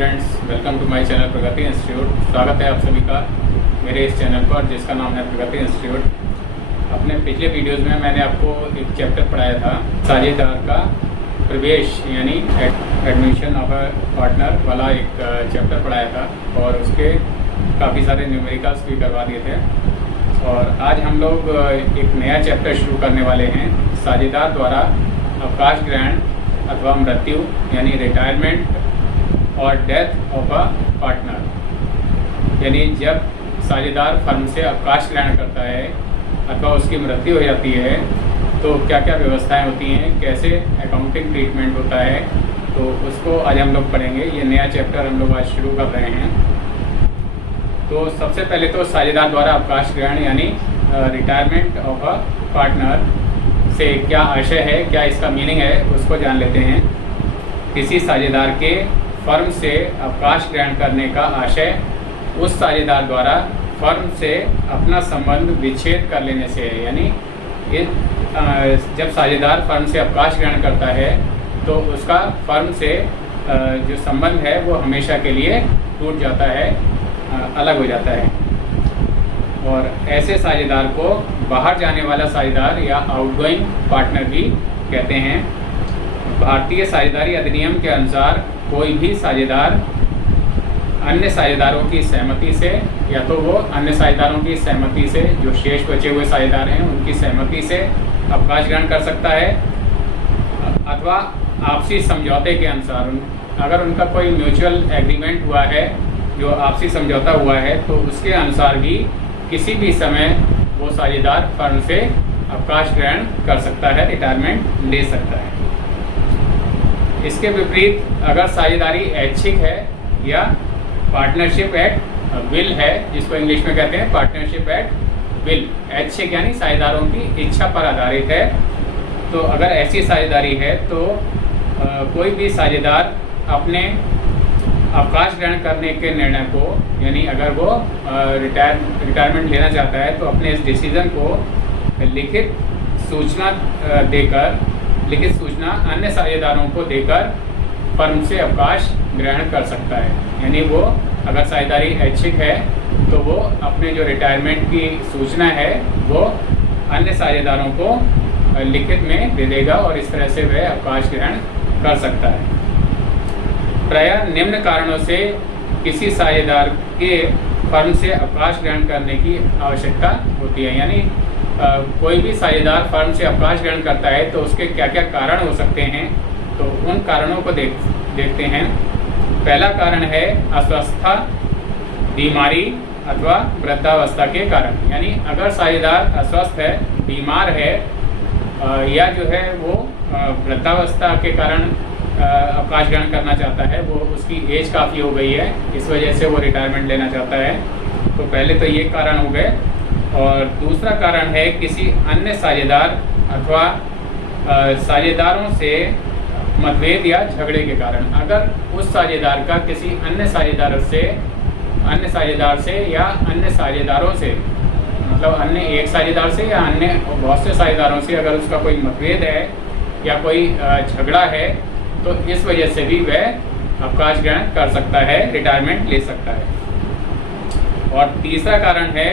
Students, welcome to my channel Pragati institute. स्वागत है आप सभी का मेरे इस चैनल पर जिसका नाम है प्रगति इंस्टीट्यूट। अपने पिछले वीडियोस में मैंने आपको एक चैप्टर पढ़ाया था, साझेदार का प्रवेश यानी एडमिशन ऑफ अ पार्टनर वाला एक चैप्टर पढ़ाया था और उसके काफ़ी सारे न्यूमेरिकल्स भी करवा दिए थे। और आज हम लोग एक नया चैप्टर शुरू करने वाले हैं, साझेदार द्वारा अवकाश ग्रहण अथवा मृत्यु यानी रिटायरमेंट और डेथ ऑफ अ पार्टनर। यानी जब साझेदार फर्म से अवकाश ग्रहण करता है अथवा उसकी मृत्यु हो जाती है तो क्या क्या व्यवस्थाएं होती हैं, कैसे अकाउंटिंग ट्रीटमेंट होता है, तो उसको आज हम लोग पढ़ेंगे। ये नया चैप्टर हम लोग आज शुरू कर रहे हैं। तो सबसे पहले तो साझेदार द्वारा अवकाश ग्रहण यानी रिटायरमेंट ऑफ अ पार्टनर से क्या आशय है, क्या इसका मीनिंग है, उसको जान लेते हैं। किसी साझेदार के फर्म से अवकाश ग्रहण करने का आशय उस साझेदार द्वारा फर्म से अपना संबंध विच्छेद कर लेने से है। यानी जब साझेदार फर्म से अवकाश ग्रहण करता है तो उसका फर्म से जो संबंध है वो हमेशा के लिए टूट जाता है, अलग हो जाता है। और ऐसे साझेदार को बाहर जाने वाला साझेदार या आउटगोइंग पार्टनर भी कहते हैं। भारतीय साझेदारी अधिनियम के अनुसार कोई भी साझेदार अन्य साझेदारों की सहमति से, या तो वो अन्य साझेदारों की सहमति से, जो शेष बचे हुए साझेदार हैं उनकी सहमति से अवकाश ग्रहण कर सकता है, अथवा आपसी समझौते के अनुसार अगर उनका कोई म्यूचुअल एग्रीमेंट हुआ है, जो आपसी समझौता हुआ है, तो उसके अनुसार भी किसी भी समय वो साझेदार फर्म से अवकाश ग्रहण कर सकता है, रिटायरमेंट ले सकता है। इसके विपरीत अगर साझेदारी ऐच्छिक है या पार्टनरशिप एट विल है, जिसको इंग्लिश में कहते हैं पार्टनरशिप एट विल, ऐच्छिक यानी साझेदारों की इच्छा पर आधारित है, तो अगर ऐसी साझेदारी है तो कोई भी साझेदार अपने अवकाश ग्रहण करने के निर्णय को, यानी अगर वो रिटायरमेंट लेना चाहता है तो अपने इस डिसीज़न को लिखित सूचना अन्य साझेदारों को देकर फर्म से अवकाश ग्रहण कर सकता है। यानी वो अगर साझेदारी ऐच्छिक है तो वो अपने जो रिटायरमेंट की सूचना है वो अन्य साझेदारों को लिखित में दे देगा और इस तरह से वह अवकाश ग्रहण कर सकता है। प्रायः निम्न कारणों से किसी साझेदार के फर्म से अवकाश ग्रहण करने की आवश्यकता होती है। यानी कोई भी साझेदार फर्म से अवकाश ग्रहण करता है तो उसके क्या क्या कारण हो सकते हैं, तो उन कारणों को देखते हैं। पहला कारण है अस्वस्थता, बीमारी अथवा वृद्धावस्था के कारण। यानी अगर साझेदार अस्वस्थ है, बीमार है या जो है वो वृद्धावस्था के कारण अवकाश ग्रहण करना चाहता है, वो उसकी एज काफ़ी हो गई है, इस वजह से वो रिटायरमेंट लेना चाहता है, तो पहले तो ये कारण हो गए। और दूसरा कारण है किसी अन्य साझेदार अथवा साझेदारों से मतभेद या झगड़े के कारण। अगर उस साझेदार का किसी अन्य साझेदार से या अन्य साझेदारों से, मतलब अन्य एक साझेदार से या अन्य बहुत से साझेदारों से अगर उसका कोई मतभेद है या कोई झगड़ा है, तो इस वजह से भी वह अवकाश ग्रहण कर सकता है, रिटायरमेंट ले सकता है। और तीसरा कारण है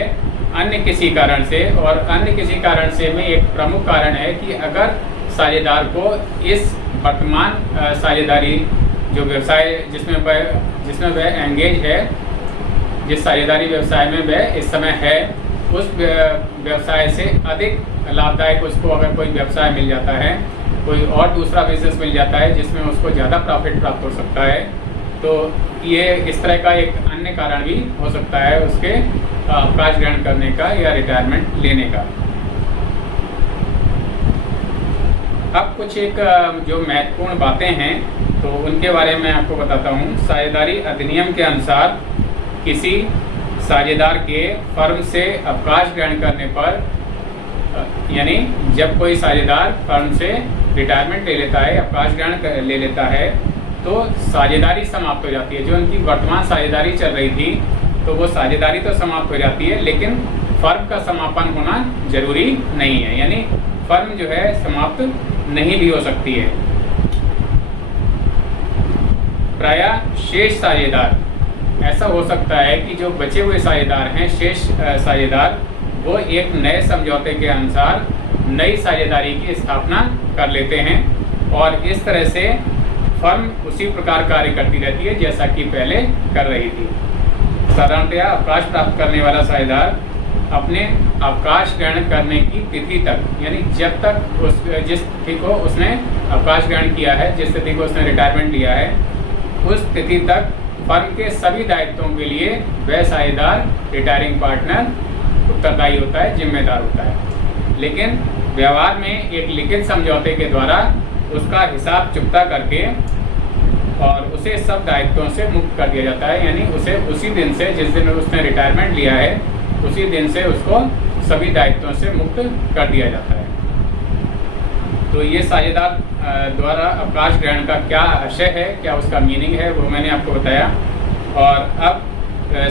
अन्य किसी कारण से, और अन्य किसी कारण से में एक प्रमुख कारण है कि अगर साझेदार को इस वर्तमान साझेदारी जो व्यवसाय जिसमें वह एंगेज है, जिस साझेदारी व्यवसाय में वह इस समय है, उस व्यवसाय से अधिक लाभदायक उसको अगर कोई व्यवसाय मिल जाता है, कोई और दूसरा बिजनेस मिल जाता है जिसमें उसको ज़्यादा प्रॉफिट प्राप्त हो सकता है, तो ये इस तरह का एक अन्य कारण भी हो सकता है उसके अवकाश ग्रहण करने का या रिटायरमेंट लेने का। अब कुछ एक जो महत्वपूर्ण बातें हैं तो उनके बारे में आपको बताता हूँ। साझेदारी अधिनियम के अनुसार किसी साझेदार के फर्म से अवकाश ग्रहण करने पर, यानी जब कोई साझेदार फर्म से रिटायरमेंट ले लेता है, अवकाश ग्रहण ले लेता है, तो साझेदारी समाप्त हो जाती है। जो उनकी वर्तमान साझेदारी चल रही थी तो वो साझेदारी तो समाप्त हो जाती है, लेकिन फर्म का समापन होना जरूरी नहीं है। यानी फर्म जो है समाप्त नहीं भी हो सकती है। प्रायः शेष साझेदार, ऐसा हो सकता है कि जो बचे हुए साझेदार हैं, शेष साझेदार, वो एक नए समझौते के अनुसार नई साझेदारी की स्थापना कर लेते हैं और इस तरह से फर्म उसी प्रकार कार्य करती रहती है जैसा कि पहले कर रही थी। साधारणतया अवकाश प्राप्त करने वाला साझेदार अपने अवकाश ग्रहण करने की तिथि तक, यानी जब तक जिस तिथि को उसने अवकाश ग्रहण किया है, जिस तिथि को उसने रिटायरमेंट लिया है, उस तिथि तक फर्म के सभी दायित्वों के लिए वह साझेदार रिटायरिंग पार्टनर उत्तरदायी होता है, जिम्मेदार होता है। लेकिन व्यवहार में एक लिखित समझौते के द्वारा उसका हिसाब चुकता करके और उसे सब दायित्वों से मुक्त कर दिया जाता है, यानी उसे उसी दिन से, जिस दिन उसने रिटायरमेंट लिया है, उसी दिन से उसको सभी दायित्वों से मुक्त कर दिया जाता है। तो ये साझेदार द्वारा अवकाश ग्रहण का क्या आशय है, क्या उसका मीनिंग है, वो मैंने आपको बताया। और अब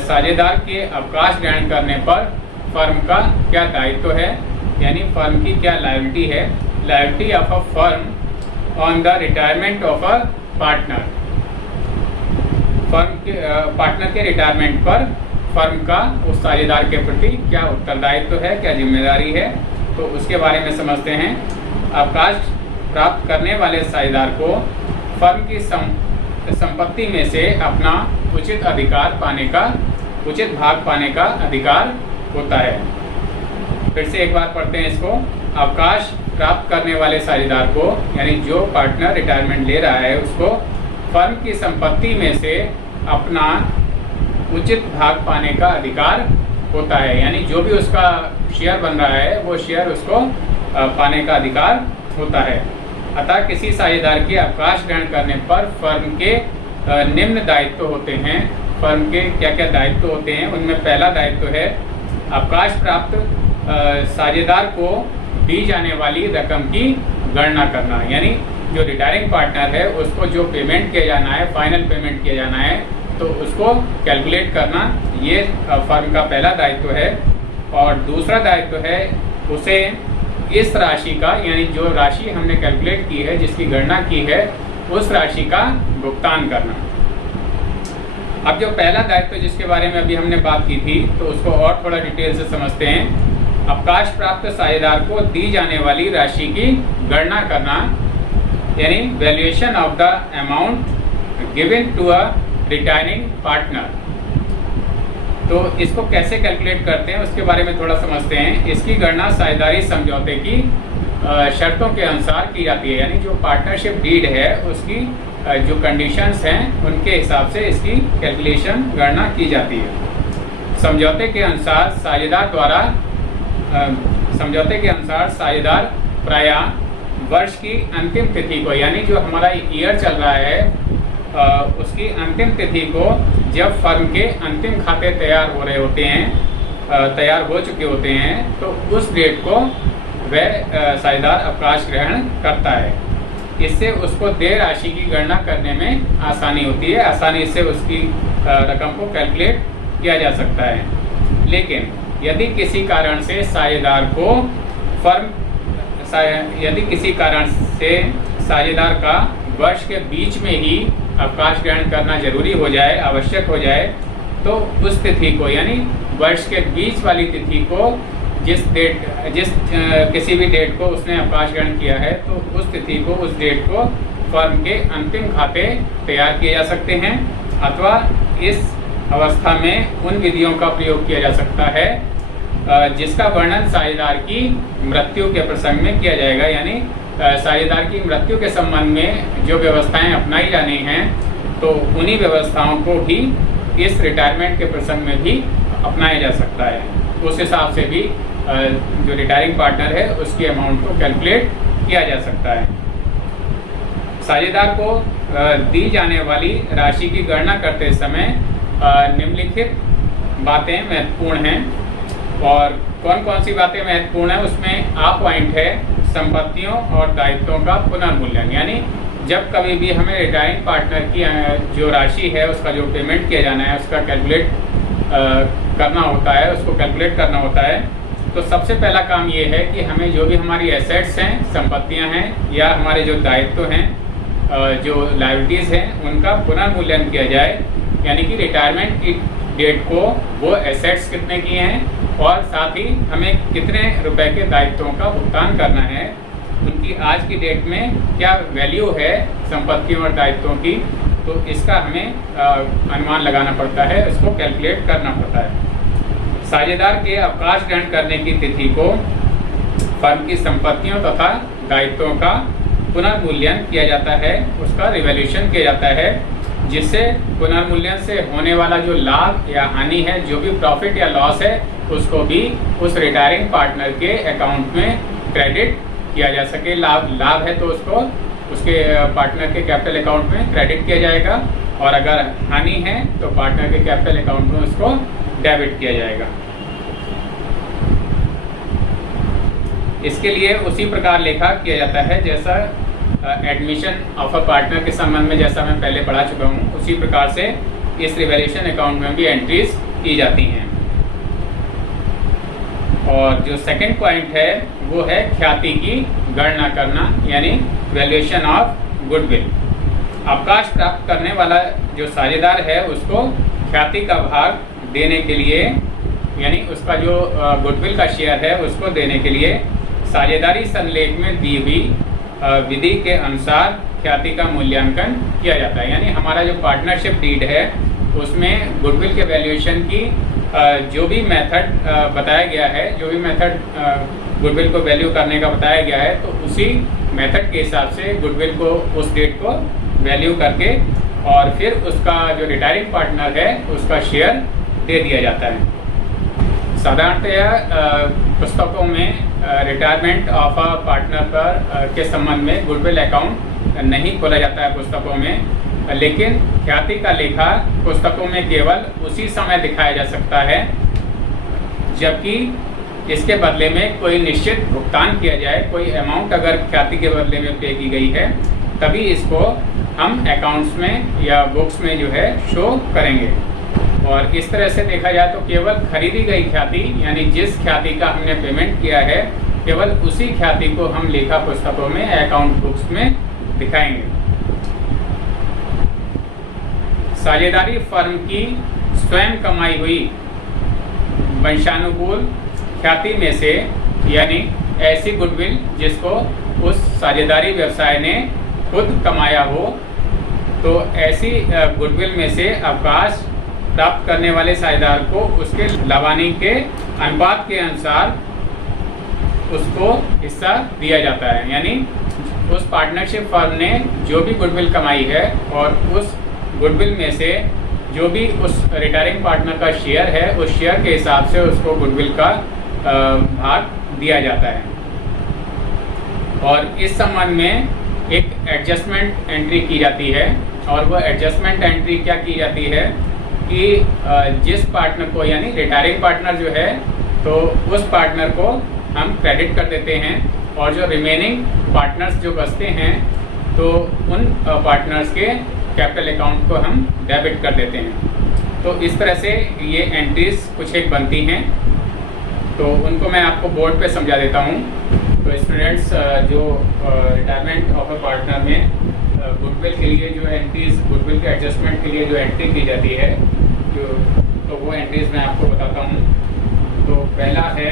साझेदार के अवकाश ग्रहण करने पर फर्म का क्या दायित्व है, यानी फर्म की क्या लायबिलिटी है। Liability of a firm on the retirement of a partner. Firm के पार्टनर के रिटायरमेंट पर फर्म का उस साझेदार के प्रति क्या उत्तरदायित्व है, क्या जिम्मेदारी है, तो उसके बारे में समझते हैं। अवकाश प्राप्त करने वाले साझेदार को फर्म की संपत्ति में से अपना उचित अधिकार पाने का, उचित भाग पाने का अधिकार होता है। फिर से एक बार पढ़ते हैं इसको। अवकाश प्राप्त करने वाले साझेदार को, यानी जो पार्टनर रिटायरमेंट ले रहा है, उसको फर्म की संपत्ति में से अपना उचित भाग पाने का अधिकार होता है, यानी जो भी उसका शेयर बन रहा है वो शेयर उसको पाने का अधिकार होता है। अतः किसी साझेदार के अवकाश ग्रहण करने पर फर्म के निम्न दायित्व होते हैं। फर्म के क्या क्या दायित्व होते हैं, उनमें पहला दायित्व है अवकाश प्राप्त साझेदार को दी जाने वाली रकम की गणना करना, यानी जो रिटायरिंग पार्टनर है उसको जो पेमेंट किया जाना है, फाइनल पेमेंट किया जाना है, तो उसको कैलकुलेट करना, ये फर्म का पहला दायित्व है। और दूसरा दायित्व है उसे इस राशि का, यानी जो राशि हमने कैलकुलेट की है, जिसकी गणना की है, उस राशि का भुगतान करना। अब जो पहला दायित्व जिसके बारे में अभी हमने बात की थी, तो उसको और थोड़ा डिटेल से समझते हैं। अवकाश प्राप्त साझेदार को दी जाने वाली राशि की गणना करना, यानी valuation of the amount given to a retiring partner. तो इसको कैसे कैलकुलेट करते हैं उसके बारे में थोड़ा समझते हैं। इसकी गणना साझेदारी समझौते की शर्तों के अनुसार की जाती है, यानी जो पार्टनरशिप डीड है उसकी जो कंडीशंस हैं उनके हिसाब से इसकी कैलकुलेशन गणना की जाती है। समझौते के अनुसार साझेदार प्रायः वर्ष की अंतिम तिथि को, यानी जो हमारा ईयर चल रहा है उसकी अंतिम तिथि को, जब फर्म के अंतिम खाते तैयार हो रहे होते हैं, तैयार हो चुके होते हैं, तो उस डेट को वह साझेदार अवकाश ग्रहण करता है। इससे उसको देय राशि की गणना करने में आसानी होती है, आसानी से उसकी रकम को कैलकुलेट किया जा सकता है। लेकिन यदि किसी कारण से साझेदार का वर्ष के बीच में ही अवकाश ग्रहण करना जरूरी हो जाए, आवश्यक हो जाए, तो उस तिथि को, यानी वर्ष के बीच वाली तिथि को, किसी भी डेट को उसने अवकाश ग्रहण किया है, तो उस तिथि को, उस डेट को फर्म के अंतिम खाते तैयार किए जा सकते हैं, अथवा इस अवस्था में उन विधियों का प्रयोग किया जा सकता है जिसका वर्णन साझेदार की मृत्यु के प्रसंग में किया जाएगा। यानी साझेदार की मृत्यु के संबंध में जो व्यवस्थाएं अपनाई जानी हैं, तो उन्हीं व्यवस्थाओं को भी इस रिटायरमेंट के प्रसंग में भी अपनाया जा सकता है। उस हिसाब से भी जो रिटायरिंग पार्टनर है उसकी अमाउंट को कैलकुलेट किया जा सकता है। साझेदार को दी जाने वाली राशि की गणना करते समय निम्नलिखित बातें महत्वपूर्ण हैं। और कौन कौन सी बातें महत्वपूर्ण है, उसमें आ पॉइंट है संपत्तियों और दायित्वों का पुनर्मूल्यांकन। यानी जब कभी भी हमें रिटायरिंग पार्टनर की जो राशि है, उसका जो पेमेंट किया जाना है, उसका कैलकुलेट करना होता है, उसको कैलकुलेट करना होता है, तो सबसे पहला काम ये है कि हमें जो भी हमारी एसेट्स हैं, संपत्तियां हैं, या हमारे जो दायित्व हैं, जो लायबिलिटीज़ हैं उनका पुनर्मूल्यांकन किया जाए, यानी कि रिटायरमेंट की डेट को वो एसेट्स कितने किए हैं और साथ ही हमें कितने रुपए के दायित्वों का भुगतान करना है, उनकी आज की डेट में क्या वैल्यू है संपत्तियों और दायित्वों की, तो इसका हमें अनुमान लगाना पड़ता है, इसको कैलकुलेट करना पड़ता है। साझेदार के अवकाश ग्रहण करने की तिथि को फर्म की संपत्तियों तथा दायित्वों का पुनर्मूल्यांकन किया जाता है, उसका रिवैल्यूएशन किया जाता है, जिससे पुनर्मूल्यन से होने वाला जो लाभ या हानि है, जो भी प्रॉफिट या लॉस है, उसको भी उस रिटायरिंग पार्टनर के अकाउंट में क्रेडिट किया जा सके। लाभ है तो उसको उसके पार्टनर के कैपिटल अकाउंट में क्रेडिट किया जाएगा, और अगर हानि है तो पार्टनर के कैपिटल अकाउंट में उसको डेबिट किया जाएगा। इसके लिए उसी प्रकार लेखा किया जाता है जैसा एडमिशन ऑफ अ पार्टनर के संबंध में जैसा मैं पहले पढ़ा चुका हूँ, उसी प्रकार से इस रिवैल्यूएशन अकाउंट में भी एंट्रीज की जाती हैं। और जो सेकंड पॉइंट है वो है ख्याति की गणना करना, यानी वैल्यूएशन ऑफ गुडविल। अवकाश प्राप्त करने वाला जो साझेदार है उसको ख्याति का भाग देने के लिए, यानी उसका जो गुडविल का शेयर है उसको देने के लिए साझेदारी संलेख में दी हुई विधि के अनुसार ख्याति का मूल्यांकन किया जाता है। यानी हमारा जो पार्टनरशिप डीड है उसमें गुडविल के वैल्यूएशन की जो भी मेथड बताया गया है, जो भी मेथड गुडविल को वैल्यू करने का बताया गया है, तो उसी मेथड के हिसाब से गुडविल को उस डेट को वैल्यू करके और फिर उसका जो रिटायरिंग पार्टनर है उसका शेयर दे दिया जाता है। साधारणतया पुस्तकों में रिटायरमेंट ऑफ अ पार्टनर पर के संबंध में गुडविल अकाउंट नहीं खोला जाता है पुस्तकों में, लेकिन ख्याति का लेखा पुस्तकों में केवल उसी समय दिखाया जा सकता है जबकि इसके बदले में कोई निश्चित भुगतान किया जाए, कोई अमाउंट अगर ख्याति के बदले में पे की गई है, तभी इसको हम अकाउंट्स में या बुक्स में जो है शो करेंगे। और इस तरह से देखा जाए तो केवल खरीदी गई ख्याति, यानी जिस ख्याति का हमने पेमेंट किया है, केवल उसी ख्याति को हम लेखा पुस्तकों में अकाउंट बुक्स में दिखाएंगे। साझेदारी फर्म की स्वयं कमाई हुई वंशानुकूल ख्याति में से, यानी ऐसी गुडविल जिसको उस साझेदारी व्यवसाय ने खुद कमाया हो, तो ऐसी गुडविल में से अवकाश प्राप्त करने वाले साझेदार को उसके लवानी के अनुपात के अनुसार उसको हिस्सा दिया जाता है। यानी उस पार्टनरशिप फर्म ने जो भी गुडविल कमाई है और उस गुडविल में से जो भी उस रिटायरिंग पार्टनर का शेयर है, उस शेयर के हिसाब से उसको गुडविल का भाग दिया जाता है। और इस संबंध में एक एडजस्टमेंट एंट्री की जाती है, और वह एडजस्टमेंट एंट्री क्या की जाती है कि जिस पार्टनर को, यानी रिटायरिंग पार्टनर जो है, तो उस पार्टनर को हम क्रेडिट कर देते हैं, और जो रिमेनिंग पार्टनर्स जो बचते हैं तो उन पार्टनर्स के कैपिटल अकाउंट को हम डेबिट कर देते हैं। तो इस तरह से ये एंट्रीज कुछ एक बनती हैं, तो उनको मैं आपको बोर्ड पे समझा देता हूँ। तो स्टूडेंट्स, जो रिटायरमेंट ऑफ अ पार्टनर में गुडविल के लिए जो एंट्रीज, गुडविल के एडजस्टमेंट के लिए जो एंट्री की जाती है, तो वो एंट्रीज मैं आपको बताता हूँ। तो पहला है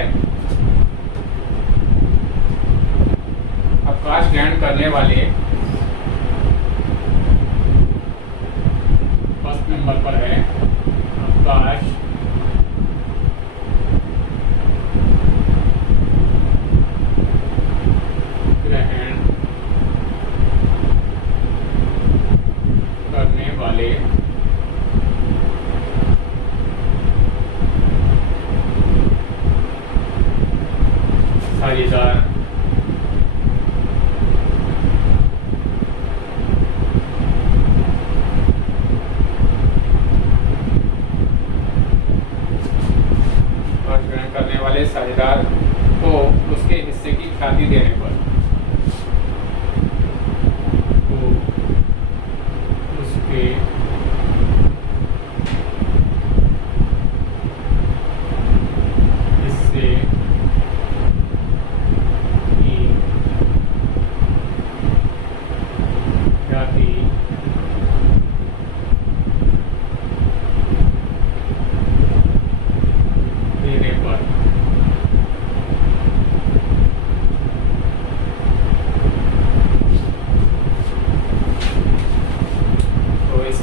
अवकाश ग्रहण करने वाले, फर्स्ट नंबर पर है अवकाश ग्रहण करने वाले साझेदार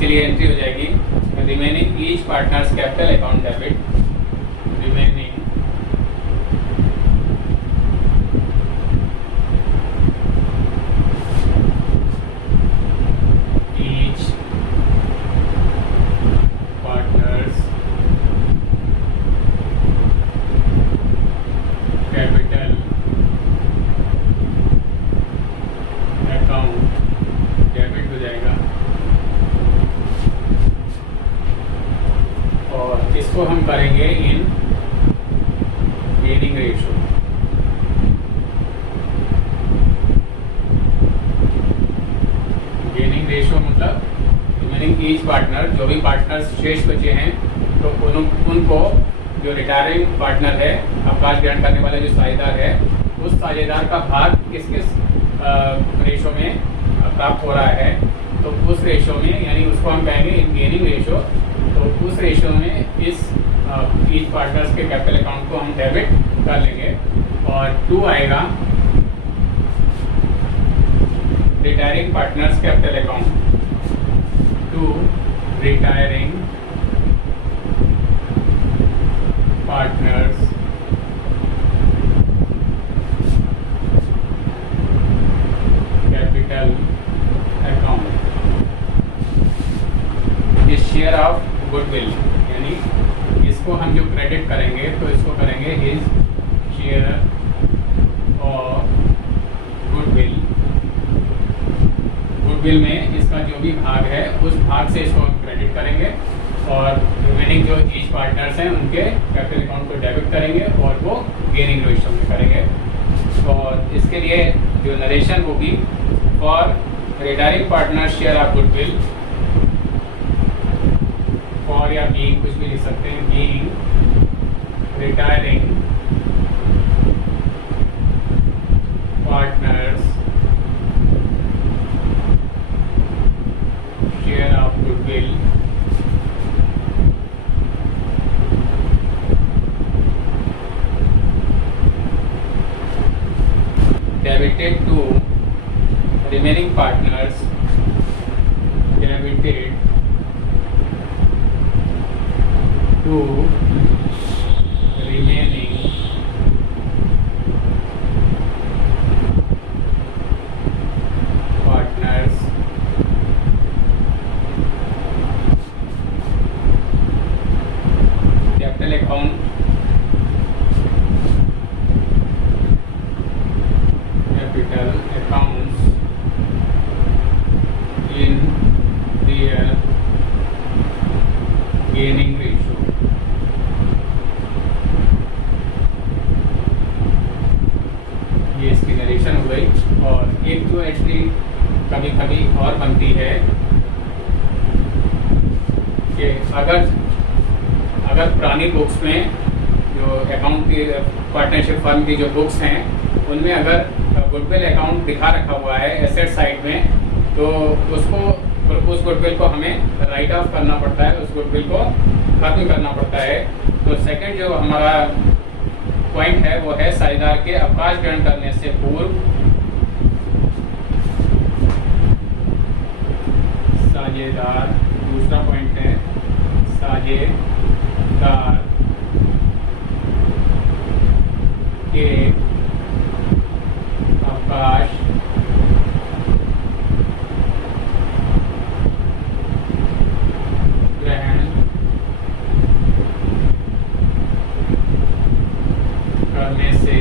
इसके लिए एंट्री हो जाएगी remaining each partners capital account debit, remaining each partners capital account debit हो जाएगा। और इसको हम करेंगे in gaining ratio. Gaining ratio मतलब रिमेनिंग ईच पार्टनर, जो भी पार्टनर्स शेष बचे हैं तो उनको जो रिटायरिंग पार्टनर है, अवकाश ग्रहण करने वाला जो साझेदार है, उस साझेदार का भाग किस किस रेशो में प्राप्त हो रहा है, तो उस रेशो में, यानी उसको हम कहेंगे इन गेनिंग रेशो, तो उस रेशो में इस ईच पार्टनर्स के कैपिटल अकाउंट को हम डेबिट कर लेंगे। और 2 आएगा retiring partners capital account, 2 retiring partners capital account is share of goodwill, यानी इसको हम जो क्रेडिट करेंगे तो इसको करेंगे is share of goodwill. Goodwill में इसका जो भी भाग है उस भाग से इसको हम क्रेडिट करेंगे और रिमेनिंग जो ईच पार्टनर्स हैं उनके कैपिटल अकाउंट को डेबिट करेंगे और वो गेनिंग रेशियो में करेंगे। और इसके लिए जो नरेशन होगी for retiring partner share of goodwill, for या बीइंग कुछ भी लिख सकते हैं, being retiring partners share of goodwill debited to remaining partners, debited to remaining partners capital account accounts in their gaining ratio। ये इसकी नरेशन हो गई। और एक जो एंट्री कभी कभी और बनती है कि अगर पुरानी बुक्स में जो अकाउंट की पार्टनरशिप फर्म की जो बुक्स हैं उनमें अगर गुडविल अकाउंट दिखा रखा हुआ है एसेट साइड में, तो उस गुडविल को हमें राइट ऑफ करना पड़ता है, उस गुडविल को खत्म करना पड़ता है। तो सेकंड जो हमारा पॉइंट है वो है साझेदार के अवकाश ग्रहण करने से पूर्व साझेदार, दूसरा पॉइंट है साझेदार के अवकाश ग्रहण करने से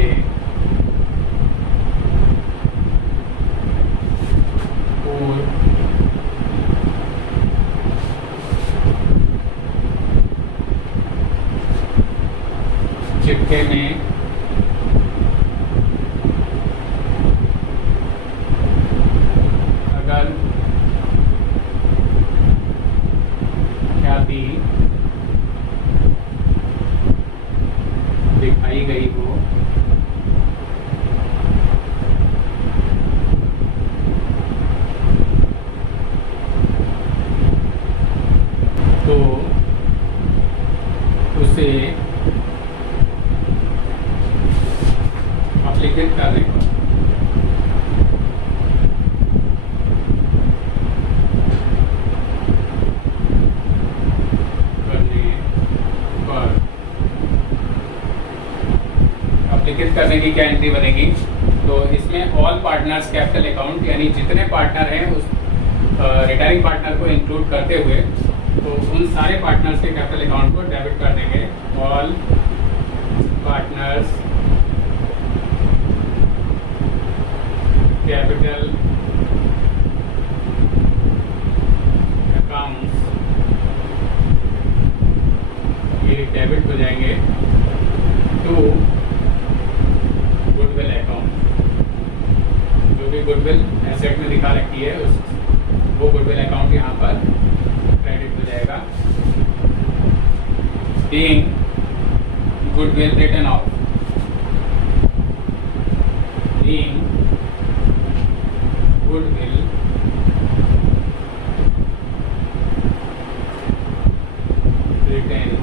लिखित करने की क्या एंट्री बनेगी, तो इसमें ऑल पार्टनर्स कैपिटल अकाउंट, यानी जितने पार्टनर हैं उस रिटायरिंग पार्टनर को इंक्लूड करते हुए, तो उन सारे पार्टनर्स के कैपिटल अकाउंट को डेबिट कर देंगे। ऑल पार्टनर्स कैपिटल अकाउंट्स, ये डेबिट हो जाएंगे टू गुडविल अकाउंट। जो भी गुडविल एसेट में दिखा रखी है वो गुडविल अकाउंट यहाँ पर क्रेडिट हो जाएगा। Being goodwill written off, being goodwill written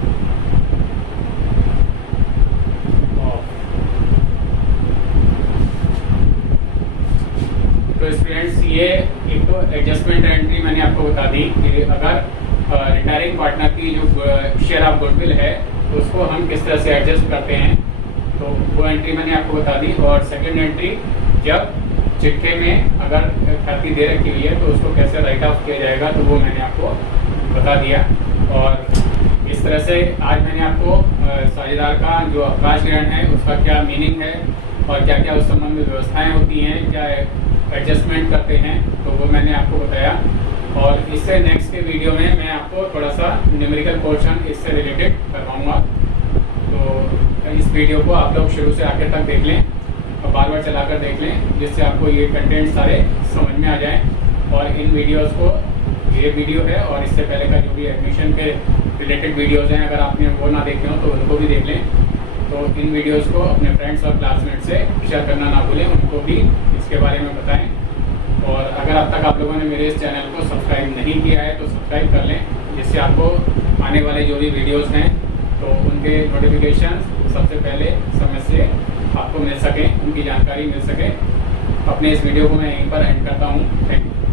off. तो स्टूडेंट्स, ये एक तो एडजस्टमेंट एंट्री मैंने आपको बता दी कि अगर रिटायरिंग पार्टनर की जो शेयर ऑफ गुडविल है उसको हम किस तरह से एडजस्ट करते हैं, तो वो एंट्री मैंने आपको बता दी। और सेकंड एंट्री, जब चिट्ठे में अगर ख्याति दे रखी हुई है तो उसको कैसे राइट ऑफ किया जाएगा, तो वो मैंने आपको बता दिया। और इस तरह से आज मैंने आपको साझेदार का जो अवकाश ग्रहण है उसका क्या मीनिंग है और क्या क्या उस संबंध में व्यवस्थाएं होती हैं, क्या एडजस्टमेंट करते हैं, तो वो मैंने आपको बताया। और इससे नेक्स्ट के वीडियो में मैं आपको थोड़ा सा न्यूमेरिकल पोर्शन इससे रिलेटेड करवाऊँगा। तो इस वीडियो को आप लोग शुरू से आखिर तक देख लें और बार बार चलाकर देख लें, जिससे आपको ये कंटेंट सारे समझ में आ जाएं। और इन वीडियोस को, ये वीडियो है और इससे पहले का जो भी एडमिशन के रिलेटेड वीडियोस हैं, अगर आपने वो ना देखे हो तो उनको भी देख लें। तो इन वीडियोस को अपने फ्रेंड्स और क्लासमेट से शेयर करना ना भूलें, उनको भी इसके बारे में बताएं। और अगर अब तक आप लोगों ने मेरे इस चैनल को सब्सक्राइब नहीं किया है तो सब्सक्राइब कर लें, जिससे आपको आने वाले जो भी वीडियोस हैं तो उनके नोटिफिकेशन सबसे पहले समय से आपको मिल सकें, उनकी जानकारी मिल सके। अपने इस वीडियो को मैं यहीं पर एंड करता हूँ। Thank you.